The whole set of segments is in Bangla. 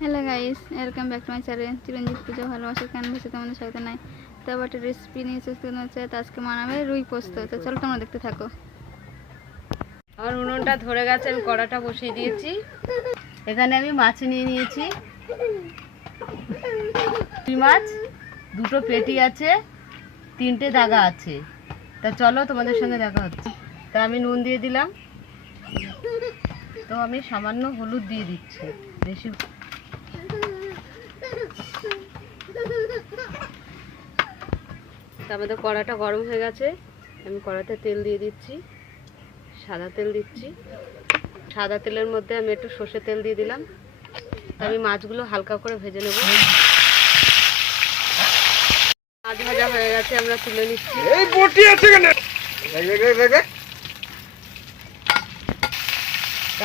Hello guys, welcome back to my channel Chiranjit Puja ভালোবাসার ক্যানভাসে তোমাদের স্বাগত নাই। তো আবার একটা রেসিপি নিয়ে এসেছি তোমাদের হচ্ছে, তো আজকে বানাবে রুই পোস্ত। তো চলো তোমরা দেখতে থাকো। আমার উনুনটা ধরে গেছে, আমি কড়াটা বসিয়ে দিয়েছি। এখানে আমি মাছ নিয়ে নিয়েছি, রুই মাছ, দুটো পেটি আছে, 3টে দাগা আছে। তা চলো তোমাদের সঙ্গে দেখা হচ্ছে। তা আমি নুন দিয়ে দিলাম, তো আমি সামান্য হলুদ দিয়ে দিচ্ছি, বেশি। তা আমাদের কড়াটা গরম হয়ে গেছে, আমি কড়াতে তেল দিয়ে দিচ্ছি, সাদা তেল দিচ্ছি। সাদা তেলের মধ্যে আমি একটু সর্ষের তেল দিয়ে দিলাম। আমি মাছগুলো হালকা করে ভেজে নেব। মাছ ভাজা হয়ে গেছে, আমরা তুলে নিচ্ছি।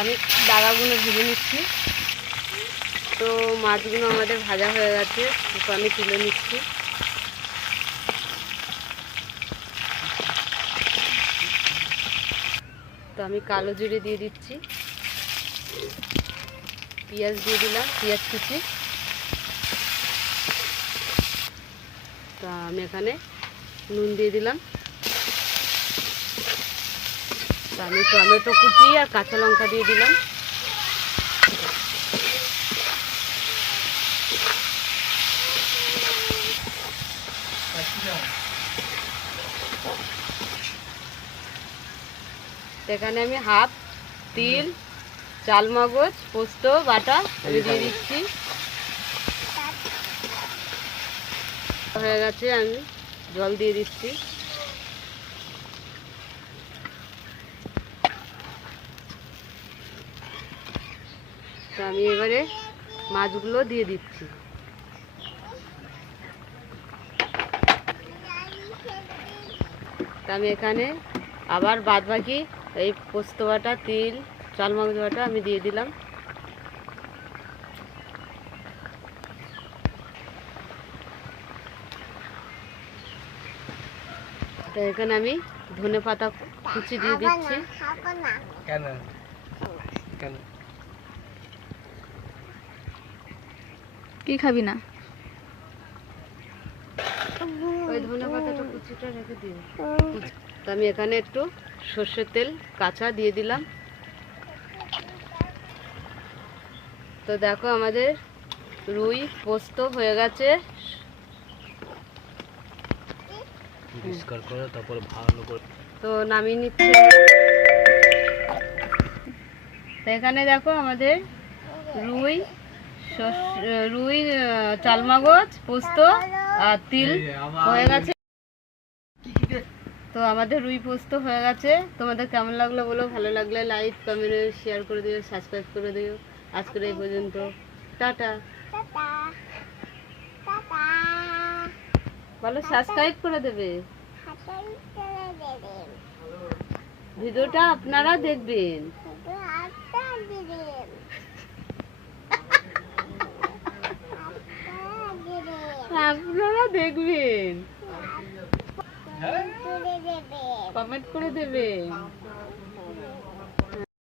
আমি দাগাগুলো ভেজে নিচ্ছি। তো মাছগুলো আমাদের ভাজা হয়ে গেছে, তো আমি তুলে নিচ্ছি। তো আমি কালো জিরে দিয়ে দিচ্ছি, পেঁয়াজ দিয়ে দিলাম, পেঁয়াজ কুচি। তা আমি এখানে নুন দিয়ে দিলাম। তা আমি টমেটো কুচি আর কাঁচা লঙ্কা দিয়ে দিলাম। এখানে আমি হাফ তিল, চালমগজ, পোস্ত বাটা আমি দিয়ে দিচ্ছি। হয়ে গেছে, আমি জল দিয়ে দিচ্ছি। তো আমি এবারে মাছগুলো দিয়ে দিচ্ছি। তা আমি এখানে আবার বাদ বাকি এই পোস্ত বাটা, তিল, চালমগজ বাটা আমি দিয়ে দিলাম। তো এখানে আমি ধনে পাতা কুচি দিয়ে দিচ্ছি। কি খাবি না? ওই ধনে পাতাটা কুচিটা রেখে দিও। তো আমি এখানে একটু সর্ষের তেল কাঁচা দিয়ে দিলাম। তো দেখো আমাদের রুই পোস্ত হয়ে গেছে। পরিষ্কার করে তারপর ভালো করে তো নামিয়ে নিচ্ছি। তো এখানে দেখো আমাদের রুই, রুই, চালমগজ, পোস্ত আর তিল হয়ে গেছে। তো আমাদের রুই পোস্ত হয়ে গেছে। তোমাদের কেমন লাগলো বলো, ভালো লাগলে লাইক, কমেন্ট, শেয়ার করে দিও, সাবস্ক্রাইব করে দিও। আজকের এই পর্যন্ত, টাটা। বলো সাবস্ক্রাইব করে দেবে, ভিডিওটা আপনারা দেখবেন। আপনারা দেখবেন, কমেন্ট করে দেবেন।